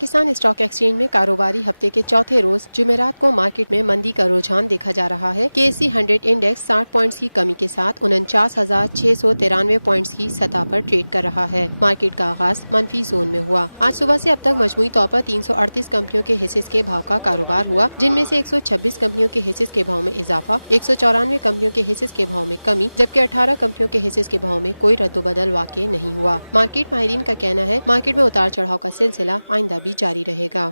Pakistan stock exchange में कारोबारी हफ्ते के चौथे रोज जुमेरात को मार्केट में मंदी का रुझान देखा जा रहा है। KSE 100 इंडेक्स 60 पॉइंट्स की कमी के साथ 49,693 पॉइंट्स की सतह पर ट्रेड कर रहा है। मार्केट का आगाज मनफी जोन में हुआ। आज सुबह से अब तक मजमूई तौर पर 338 कंपनियों के हिस्से के भाव का कारोबार हुआ, जिनमें से 126 कंपनियों के हिस्से के भाव में इजाफा, 194 कंपनियों के हिस्से के भाव में कमी, जबकि 18 कंपनियों के हिस्से के भाव में कोई रद्दोबदल वाक़ई नहीं हुआ। मार्केट माहिरीन का कहना है मार्केट में उतार चढ़ाव का सिलसिला आइंदा भी जारी रहेगा।